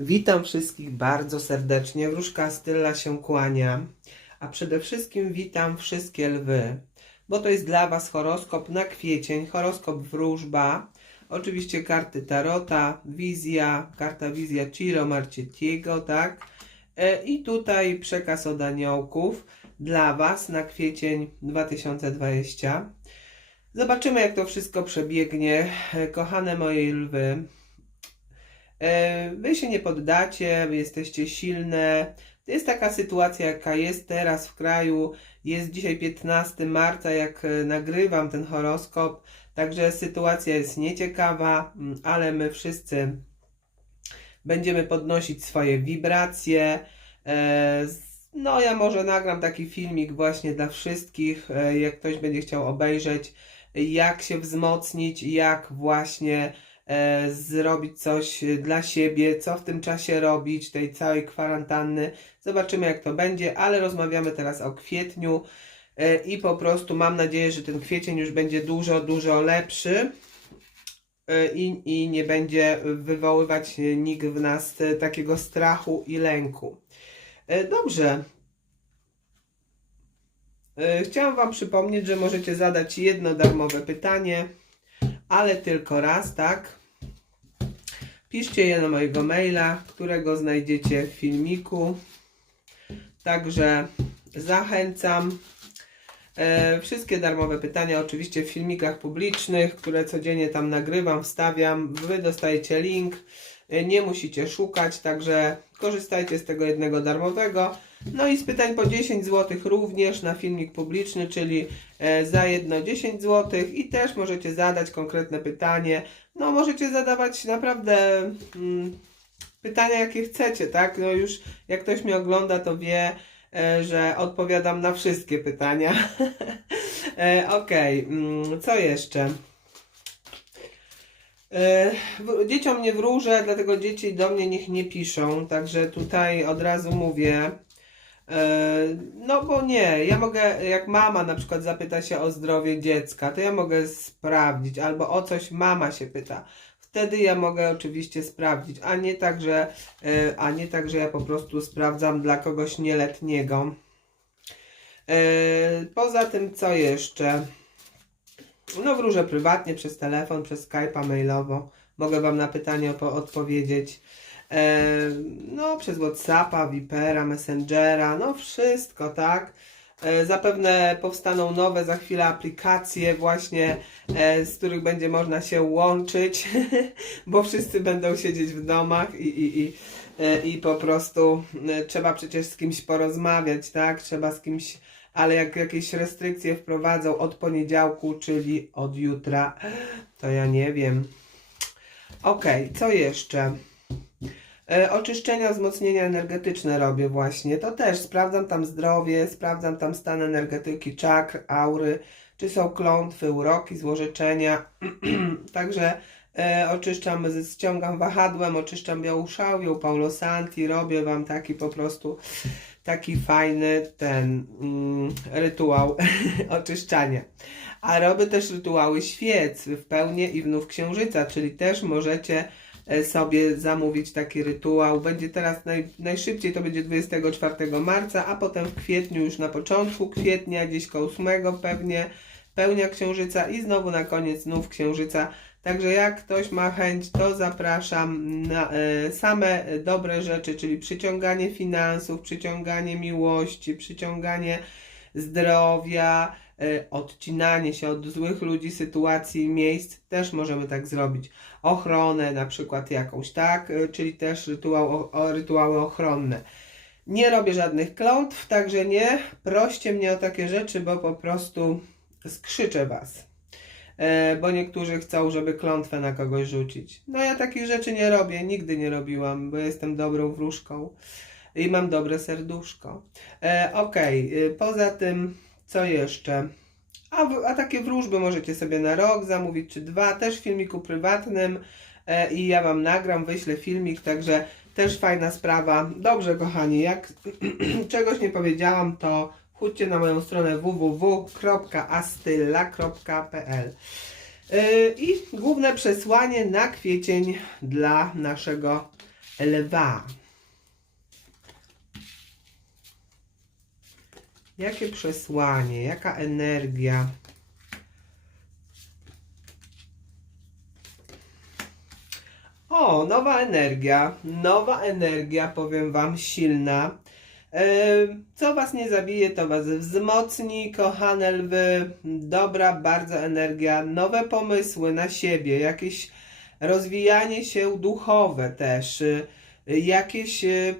Witam wszystkich bardzo serdecznie. Wróżka Stylla się kłania. A przede wszystkim witam wszystkie lwy, bo to jest dla Was horoskop na kwiecień, horoskop wróżba. Oczywiście karty Tarota, wizja, karta wizja Ciro Marcetiego, tak? E, I tutaj przekaz od aniołków dla Was na kwiecień 2020. Zobaczymy, jak to wszystko przebiegnie. E, Kochane moje lwy, Wy się nie poddacie, wy jesteście silne. To jest taka sytuacja, jaka jest teraz w kraju. Jest dzisiaj 15 marca, jak e, nagrywam ten horoskop. Także sytuacja jest nieciekawa, mm, ale my wszyscy będziemy podnosić swoje wibracje. E, No, ja może nagram taki filmik właśnie dla wszystkich, e, jak ktoś będzie chciał obejrzeć, jak się wzmocnić, jak właśnie e, zrobić coś dla siebie, co w tym czasie robić, tej całej kwarantanny. Zobaczymy, jak to będzie, ale rozmawiamy teraz o kwietniu e, i po prostu mam nadzieję, że ten kwiecień już będzie dużo, dużo lepszy. e, I, I nie będzie wywoływać e, nikt w nas e, takiego strachu i lęku. E, Dobrze. E, Chciałam Wam przypomnieć, że możecie zadać jedno darmowe pytanie, ale tylko raz, tak? Piszcie je na mojego maila, którego znajdziecie w filmiku. Także zachęcam. E, wszystkie darmowe pytania oczywiście w filmikach publicznych, które codziennie tam nagrywam, wstawiam. Wy dostajecie link. E, nie musicie szukać, także korzystajcie z tego jednego darmowego. No i z pytań po 10 zł również na filmik publiczny, czyli za jedno 10 zł i też możecie zadać konkretne pytanie. No możecie zadawać naprawdę mm, pytania jakie chcecie, tak? No już jak ktoś mnie ogląda to wie, e, że odpowiadam na wszystkie pytania. e, Okej, mm, co jeszcze? E, Dzieciom nie wróżę, dlatego dzieci do mnie niech nie piszą, także tutaj od razu mówię. E, No bo nie, ja mogę, jak mama na przykład zapyta się o zdrowie dziecka, to ja mogę sprawdzić, albo o coś mama się pyta. Wtedy ja mogę oczywiście sprawdzić, a nie tak, że, e, a nie tak, że ja po prostu sprawdzam dla kogoś nieletniego. E, Poza tym, co jeszcze? No wróżę prywatnie, przez telefon, przez Skype'a, mailowo. Mogę Wam na pytanie odpowiedzieć. No, przez Whatsappa, Vipera, Messengera, no wszystko, tak? E, zapewne powstaną nowe za chwilę aplikacje właśnie, e, z których będzie można się łączyć, bo wszyscy będą siedzieć w domach i, i, i, e, i po prostu trzeba przecież z kimś porozmawiać, tak? Trzeba z kimś, ale jak jakieś restrykcje wprowadzą od poniedziałku, czyli od jutra, to ja nie wiem. Okej, co jeszcze? E, Oczyszczenia, wzmocnienia energetyczne robię właśnie. To też sprawdzam tam zdrowie, sprawdzam tam stan energetyki czakr, aury, czy są klątwy, uroki, złożeczenia. Także e, oczyszczam, ściągam wahadłem, oczyszczam białuszałwią, Paulo Santi, robię Wam taki po prostu taki fajny ten mm, rytuał oczyszczania. A robię też rytuały świec w pełni i wnów księżyca, czyli też możecie sobie zamówić taki rytuał. Będzie teraz naj, najszybciej to będzie 24 marca, a potem w kwietniu, już na początku kwietnia, gdzieś koło 8 pewnie, pełnia księżyca i znowu na koniec znów księżyca. Także jak ktoś ma chęć, to zapraszam na e, same dobre rzeczy, czyli przyciąganie finansów, przyciąganie miłości, przyciąganie zdrowia, e, odcinanie się od złych ludzi, sytuacji, miejsc. Też możemy tak zrobić. Ochronę na przykład jakąś, tak? E, Czyli też rytuał, rytuały ochronne. Nie robię żadnych klątw, także nie proście mnie o takie rzeczy, bo po prostu skrzyczę was. E, bo niektórzy chcą, żeby klątwę na kogoś rzucić. No ja takich rzeczy nie robię, nigdy nie robiłam, bo jestem dobrą wróżką i mam dobre serduszko. E, y, poza tym, co jeszcze? A, a takie wróżby możecie sobie na rok zamówić, czy dwa, też w filmiku prywatnym e, i ja Wam nagram, wyślę filmik, także też fajna sprawa. Dobrze, kochani, jak czegoś nie powiedziałam, to chodźcie na moją stronę www.astylla.pl Yy, I główne przesłanie na kwiecień dla naszego Lwa. Jakie przesłanie, jaka energia? O, nowa energia. Nowa energia, powiem Wam, silna. Co Was nie zabije, to Was wzmocni, kochane lwy. Dobra, bardzo energia. Nowe pomysły na siebie, jakieś rozwijanie się duchowe też. Jakieś y,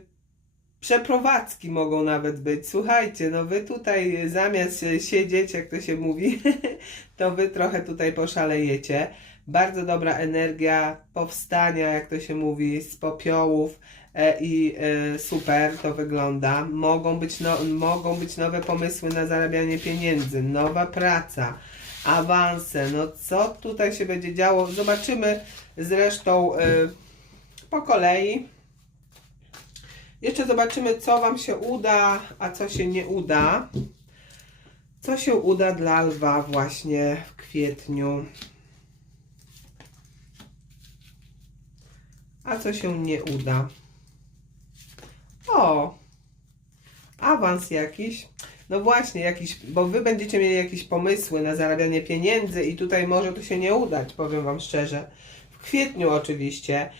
przeprowadzki mogą nawet być. Słuchajcie, no Wy tutaj zamiast siedzieć, jak to się mówi, to Wy trochę tutaj poszalejecie. Bardzo dobra energia powstania, jak to się mówi, z popiołów e, i e, super to wygląda. Mogą być, no, mogą być nowe pomysły na zarabianie pieniędzy, nowa praca, awanse. No co tutaj się będzie działo? Zobaczymy zresztą e, po kolei. Jeszcze zobaczymy, co Wam się uda, a co się nie uda. Co się uda dla lwa właśnie w kwietniu. a co się nie uda. O! Awans jakiś. No właśnie, jakiś, bo wy będziecie mieli jakieś pomysły na zarabianie pieniędzy i tutaj może to się nie udać, powiem wam szczerze. W kwietniu oczywiście,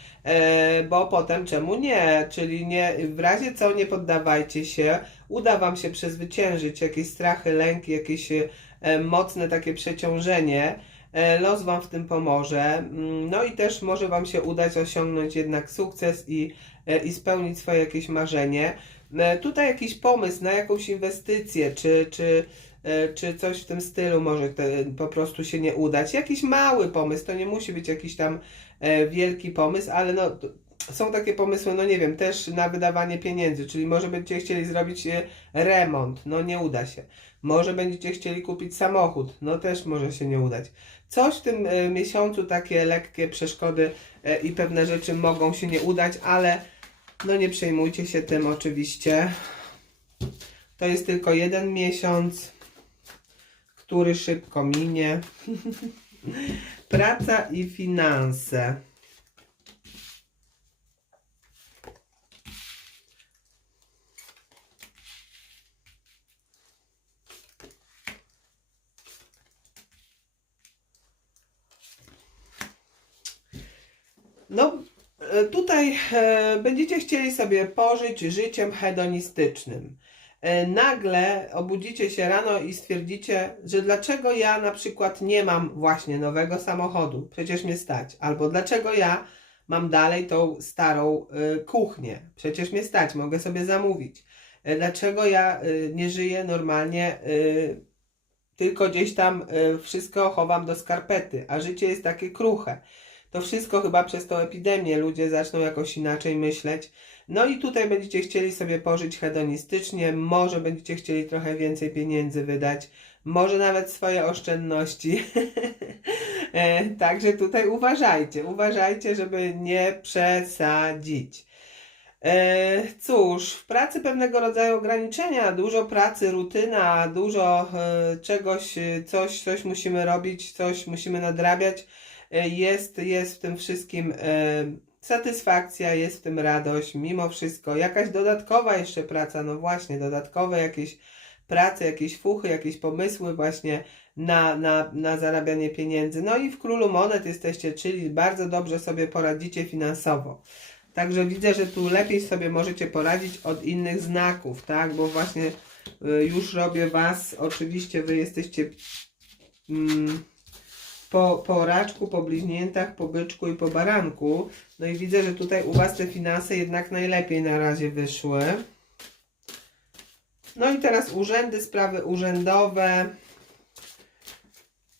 bo potem czemu nie? Czyli nie, w razie co nie poddawajcie się, uda wam się przezwyciężyć jakieś strachy, lęki, jakieś e, mocne takie przeciążenie. E, Los Wam w tym pomoże. Mm, No i też może Wam się udać osiągnąć jednak sukces i, e, i spełnić swoje jakieś marzenie. E, Tutaj jakiś pomysł na jakąś inwestycję, czy, czy, e, czy coś w tym stylu może te, po prostu się nie udać. Jakiś mały pomysł, to nie musi być jakiś tam e, wielki pomysł, ale no, są takie pomysły, no nie wiem, też na wydawanie pieniędzy, czyli może będziecie chcieli zrobić e, remont, no nie uda się. Może będziecie chcieli kupić samochód, no też może się nie udać. Coś w tym e, miesiącu, takie lekkie przeszkody e, i pewne rzeczy mogą się nie udać, ale no nie przejmujcie się tym oczywiście. To jest tylko jeden miesiąc, który szybko minie. Praca i finanse. No, e, tutaj e, będziecie chcieli sobie pożyć życiem hedonistycznym. E, nagle obudzicie się rano i stwierdzicie, że dlaczego ja na przykład nie mam właśnie nowego samochodu, przecież mnie stać. Albo dlaczego ja mam dalej tą starą e, kuchnię, przecież mnie stać, mogę sobie zamówić. E, dlaczego ja nie żyję normalnie, tylko gdzieś tam wszystko chowam do skarpety, a życie jest takie kruche. To wszystko chyba przez tą epidemię ludzie zaczną jakoś inaczej myśleć. No i tutaj będziecie chcieli sobie pożyć hedonistycznie, może będziecie chcieli trochę więcej pieniędzy wydać, może nawet swoje oszczędności. E, Także tutaj uważajcie, uważajcie, żeby nie przesadzić. E, Cóż, w pracy pewnego rodzaju ograniczenia, dużo pracy, rutyna, dużo e, czegoś, coś, coś musimy robić, coś musimy nadrabiać. E, Jest, jest w tym wszystkim e, satysfakcja, jest w tym radość, mimo wszystko. Jakaś dodatkowa jeszcze praca, no właśnie, dodatkowe jakieś prace, jakieś fuchy, jakieś pomysły właśnie na, na, na zarabianie pieniędzy. No i w Królu Monet jesteście, czyli bardzo dobrze sobie poradzicie finansowo. Także widzę, że tu lepiej sobie możecie poradzić od innych znaków, tak? Bo właśnie y, już robię Was, oczywiście Wy jesteście mm, po, po raczku, po bliźniętach, po byczku i po baranku. No i widzę, że tutaj u Was te finanse jednak najlepiej na razie wyszły. No i teraz urzędy, sprawy urzędowe.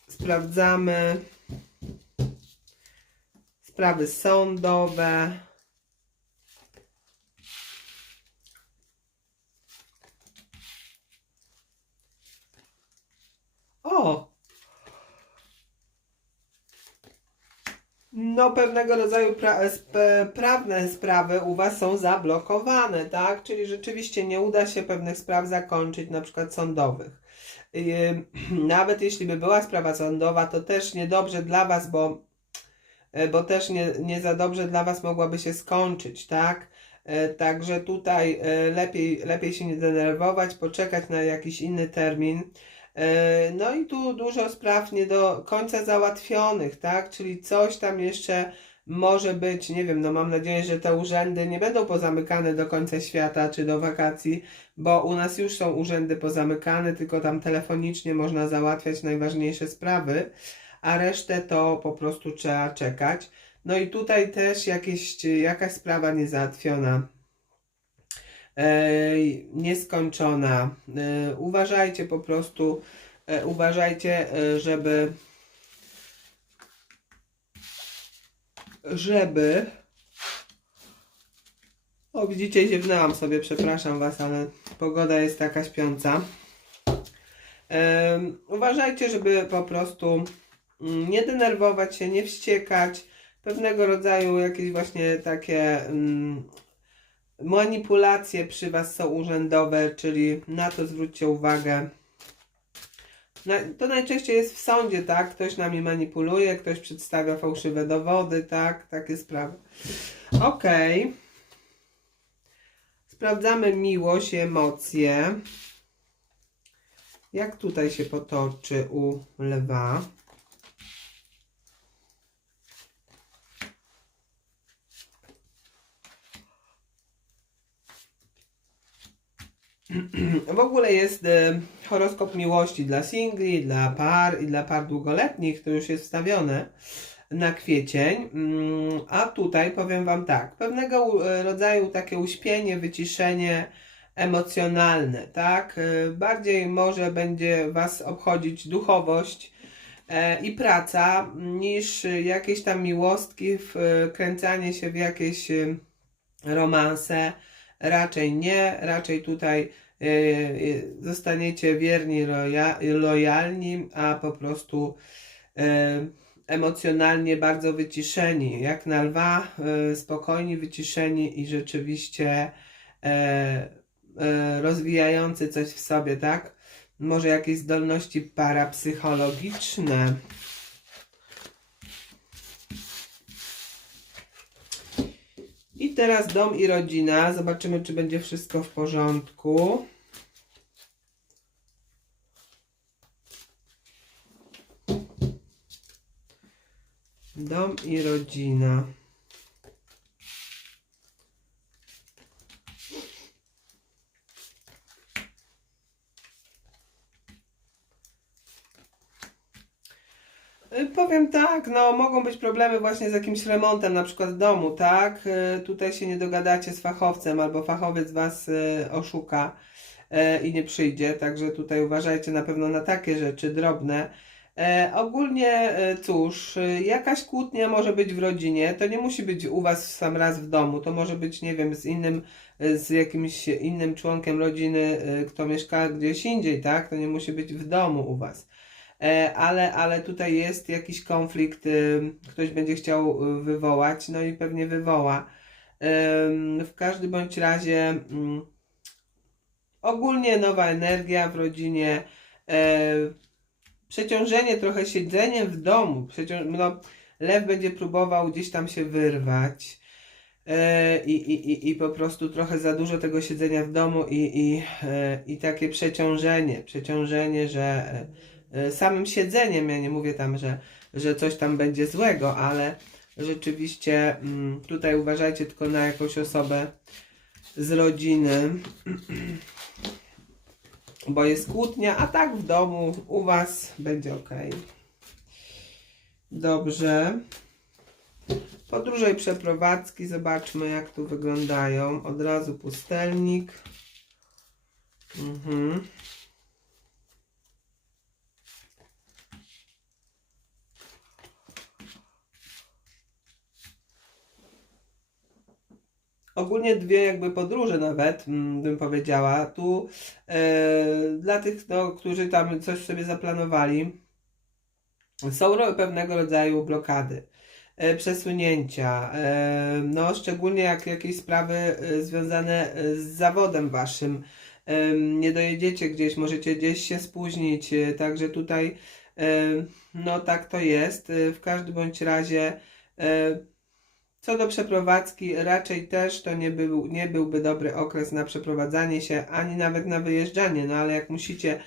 Sprawdzamy. Sprawy sądowe. O! No, pewnego rodzaju pra prawne sprawy u Was są zablokowane, tak? Czyli rzeczywiście nie uda się pewnych spraw zakończyć, na przykład sądowych. Nawet jeśli by była sprawa sądowa, to też niedobrze dla Was, bo e, bo też nie, nie za dobrze dla Was mogłaby się skończyć, tak? E, Także tutaj e, lepiej, lepiej się nie denerwować, poczekać na jakiś inny termin. E, No i tu dużo spraw nie do końca załatwionych, tak? Czyli coś tam jeszcze może być, nie wiem, no mam nadzieję, że te urzędy nie będą pozamykane do końca świata czy do wakacji, bo u nas już są urzędy pozamykane, tylko tam telefonicznie można załatwiać najważniejsze sprawy, a resztę to po prostu trzeba czekać. No i tutaj też jakieś, jakaś sprawa niezałatwiona, nieskończona. Uważajcie po prostu, uważajcie, e, żeby żeby o widzicie ziewnęłam sobie, przepraszam Was, ale pogoda jest taka śpiąca. Uważajcie, żeby po prostu mm, nie denerwować się, nie wściekać. Pewnego rodzaju jakieś właśnie takie mm, manipulacje przy Was są urzędowe, czyli na to zwróćcie uwagę. To najczęściej jest w sądzie, tak? Ktoś nami manipuluje, ktoś przedstawia fałszywe dowody, tak? Takie sprawy. Okej. Sprawdzamy miłość emocje. Jak tutaj się potoczy u lwa? W ogóle jest e, horoskop miłości dla singli, dla par i dla par długoletnich, to już jest wstawione na kwiecień. Mm, A tutaj powiem Wam tak, pewnego e, rodzaju takie uśpienie, wyciszenie emocjonalne, tak? E, Bardziej może będzie Was obchodzić duchowość e, i praca niż jakieś tam miłostki, wkręcanie się w jakieś romanse. Raczej nie, raczej tutaj zostaniecie wierni, loja, lojalni, a po prostu e, emocjonalnie bardzo wyciszeni, jak na lwa, spokojni, wyciszeni i rzeczywiście e, e, rozwijający coś w sobie, tak? Może jakieś zdolności parapsychologiczne. I teraz dom i rodzina. Zobaczymy, czy będzie wszystko w porządku. Dom i rodzina. Y, Powiem tak, no mogą być problemy właśnie z jakimś remontem, na przykład domu, tak? Y, Tutaj się nie dogadacie z fachowcem, albo fachowiec was y, oszuka y, i nie przyjdzie, także tutaj uważajcie na pewno na takie rzeczy drobne. E, ogólnie, cóż, jakaś kłótnia może być w rodzinie, to nie musi być u was sam raz w domu, to może być, nie wiem, z innym, z jakimś innym członkiem rodziny, kto mieszka gdzieś indziej, tak? To nie musi być w domu u was. E, ale, ale tutaj jest jakiś konflikt, y, ktoś będzie chciał y, wywołać, no i pewnie wywoła. W każdym bądź razie mm, ogólnie nowa energia w rodzinie, e, przeciążenie trochę siedzeniem w domu, no, lew będzie próbował gdzieś tam się wyrwać. E, I, i, i, po prostu trochę za dużo tego siedzenia w domu i, i, i takie przeciążenie, przeciążenie, że samym siedzeniem, ja nie mówię tam, że, że coś tam będzie złego, ale rzeczywiście mm, tutaj uważajcie tylko na jakąś osobę z rodziny, bo jest kłótnia, a tak w domu u Was będzie ok. Dobrze. Podróże i przeprowadzki, zobaczmy jak tu wyglądają. Od razu pustelnik. Mhm. Ogólnie dwie jakby podróże nawet, mm, bym powiedziała. Tu e, dla tych, no, którzy tam coś sobie zaplanowali, są pewnego rodzaju blokady, e, przesunięcia, e, no szczególnie jak jakieś sprawy związane z zawodem waszym, nie dojedziecie gdzieś, możecie gdzieś się spóźnić, także tutaj no tak to jest. W każdym bądź razie Co do przeprowadzki, raczej też to nie, był, nie byłby dobry okres na przeprowadzanie się, ani nawet na wyjeżdżanie, no ale jak musicie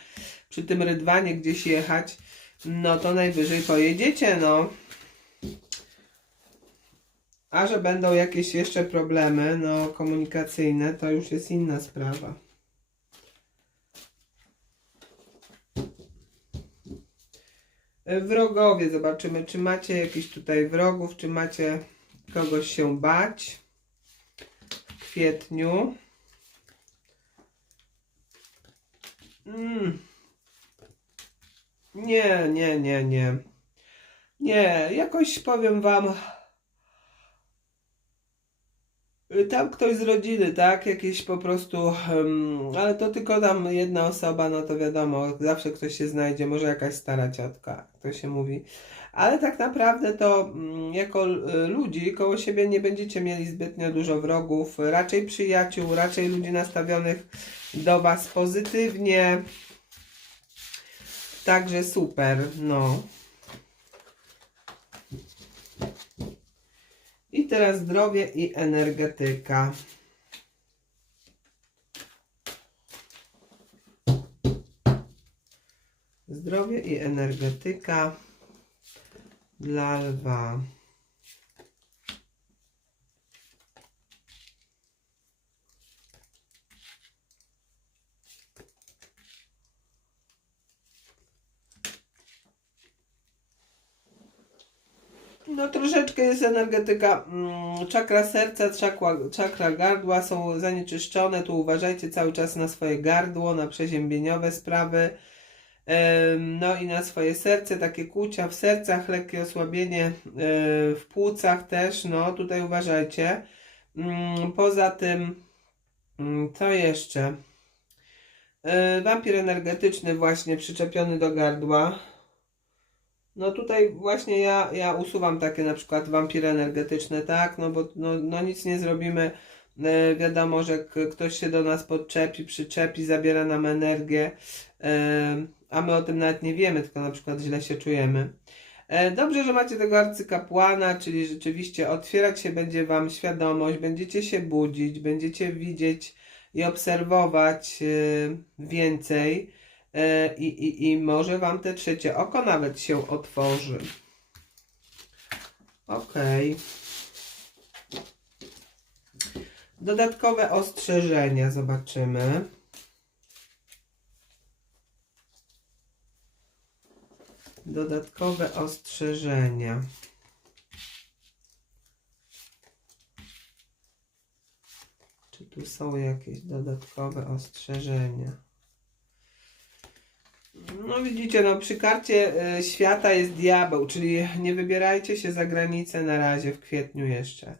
przy tym rydwanie gdzieś jechać, no to najwyżej pojedziecie, no. A że będą jakieś jeszcze problemy, no komunikacyjne, to już jest inna sprawa. Wrogowie, zobaczymy, czy macie jakiś tutaj wrogów, czy macie kogoś się bać w kwietniu. Mm. Nie, nie, nie, nie. Nie, jakoś powiem wam. Tam ktoś z rodziny, tak? Jakieś po prostu, em, ale to tylko tam jedna osoba, no to wiadomo, zawsze ktoś się znajdzie, może jakaś stara ciotka, to się mówi. Ale tak naprawdę to mm, jako y, ludzi koło siebie nie będziecie mieli zbytnio dużo wrogów, raczej przyjaciół, raczej ludzi nastawionych do Was pozytywnie. Także super, no. I teraz zdrowie i energetyka. Zdrowie i energetyka dla lwa. No troszeczkę jest energetyka, mm, czakra serca, czakra, czakra gardła są zanieczyszczone, tu uważajcie cały czas na swoje gardło, na przeziębieniowe sprawy, no i na swoje serce, takie kłucia w sercach, lekkie osłabienie e, w płucach też, no tutaj uważajcie. Mm, Poza tym, mm, co jeszcze? E, Wampir energetyczny właśnie przyczepiony do gardła. No tutaj właśnie ja, ja usuwam takie na przykład wampiry energetyczne, tak? No bo no, no nic nie zrobimy. E, wiadomo, że ktoś się do nas podczepi, przyczepi, zabiera nam energię, e, a my o tym nawet nie wiemy, tylko na przykład źle się czujemy. E, dobrze, że macie tego arcykapłana, czyli rzeczywiście otwierać się będzie Wam świadomość, będziecie się budzić, będziecie widzieć i obserwować e, więcej. E, I, i, I może Wam te trzecie oko nawet się otworzy. Okej. Dodatkowe ostrzeżenia zobaczymy. Dodatkowe ostrzeżenia. Czy tu są jakieś dodatkowe ostrzeżenia? No widzicie, no przy karcie e, świata jest diabeł, czyli nie wybierajcie się za granicę na razie w kwietniu jeszcze.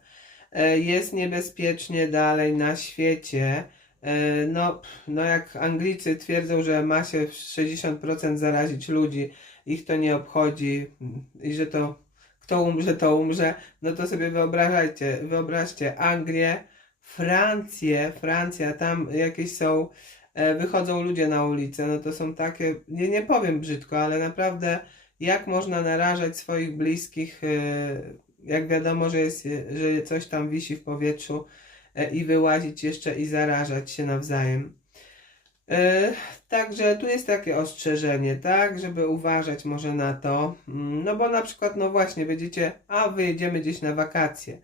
E, jest niebezpiecznie dalej na świecie. E, no, no jak Anglicy twierdzą, że ma się w 60% zarazić ludzi, ich to nie obchodzi i że to kto umrze, to umrze, no to sobie wyobrażajcie, wyobraźcie Anglię, Francję, Francja, tam jakieś są e, wychodzą ludzie na ulicę, no to są takie, nie, nie powiem brzydko, ale naprawdę jak można narażać swoich bliskich, e, jak wiadomo, że, jest, że coś tam wisi w powietrzu e, i wyłazić jeszcze i zarażać się nawzajem. E, Także tu jest takie ostrzeżenie, tak, żeby uważać może na to, Mm, no bo na przykład, no właśnie, będziecie, a wyjedziemy gdzieś na wakacje,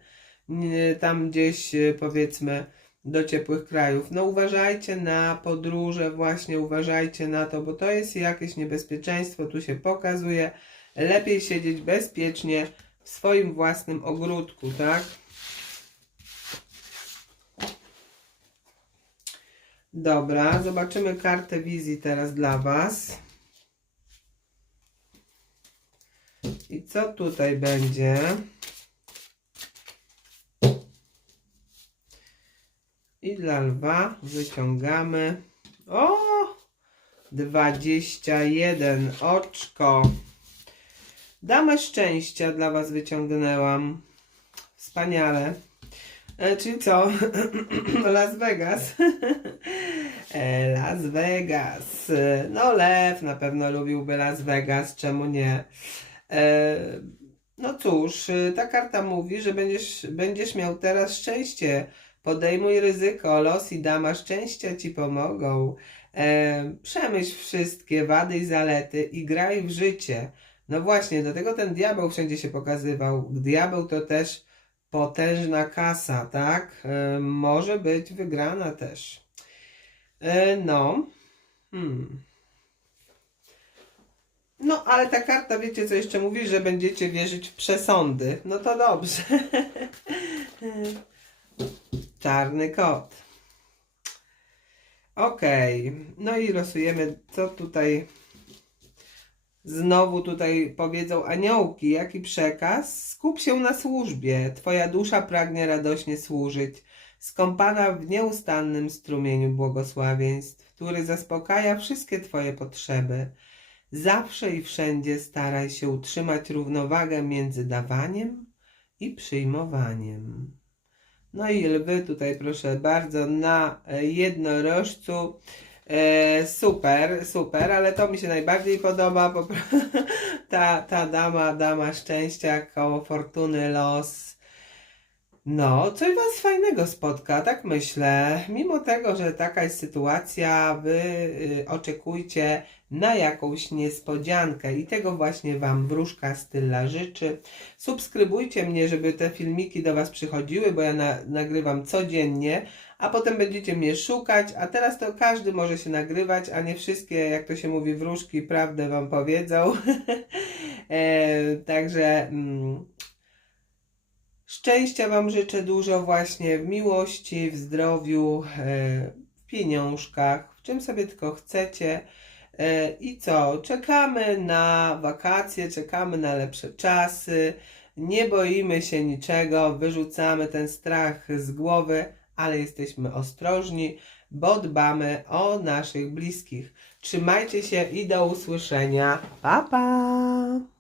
tam gdzieś e, powiedzmy do ciepłych krajów. No uważajcie na podróże, właśnie uważajcie na to, bo to jest jakieś niebezpieczeństwo, tu się pokazuje. Lepiej siedzieć bezpiecznie w swoim własnym ogródku, tak? Dobra, zobaczymy kartę wizji teraz dla Was. I co tutaj będzie? I dla lwa wyciągamy. O! 21 oczko. Damę szczęścia dla Was wyciągnęłam. Wspaniale. E, czyli co? Las Vegas. E, Las Vegas. No, Lew na pewno lubiłby Las Vegas, czemu nie? E, no cóż, ta karta mówi, że będziesz, będziesz miał teraz szczęście. Podejmuj ryzyko, los i dama szczęścia ci pomogą. Przemyśl wszystkie wady i zalety i graj w życie. No właśnie, dlatego ten diabeł wszędzie się pokazywał. Diabeł to też potężna kasa, tak? E, może być wygrana też. E, no. Hmm. No, ale ta karta, wiecie co jeszcze mówi, że będziecie wierzyć w przesądy. No to dobrze. Czarny kot. Okej, no i losujemy, co tutaj znowu tutaj powiedzą aniołki, jaki przekaz? Skup się na służbie, twoja dusza pragnie radośnie służyć, skąpana w nieustannym strumieniu błogosławieństw, który zaspokaja wszystkie twoje potrzeby. Zawsze i wszędzie staraj się utrzymać równowagę między dawaniem i przyjmowaniem. No i lwy tutaj proszę bardzo na jednorożcu. E, super, super, ale to mi się najbardziej podoba. Po, pro- ta, ta dama, dama szczęścia, koło fortuny, los. No, coś was fajnego spotka, tak myślę. Mimo tego, że taka jest sytuacja, wy y, oczekujcie na jakąś niespodziankę i tego właśnie wam wróżka Stylla życzy. Subskrybujcie mnie, żeby te filmiki do was przychodziły, bo ja na, nagrywam codziennie, a potem będziecie mnie szukać, a teraz to każdy może się nagrywać, a nie wszystkie, jak to się mówi, wróżki prawdę wam powiedzą. e, także... Mm, Szczęścia Wam życzę dużo właśnie w miłości, w zdrowiu, e, w pieniążkach, w czym sobie tylko chcecie. E, I co? Czekamy na wakacje, czekamy na lepsze czasy. Nie boimy się niczego, wyrzucamy ten strach z głowy, ale jesteśmy ostrożni, bo dbamy o naszych bliskich. Trzymajcie się i do usłyszenia. Pa pa!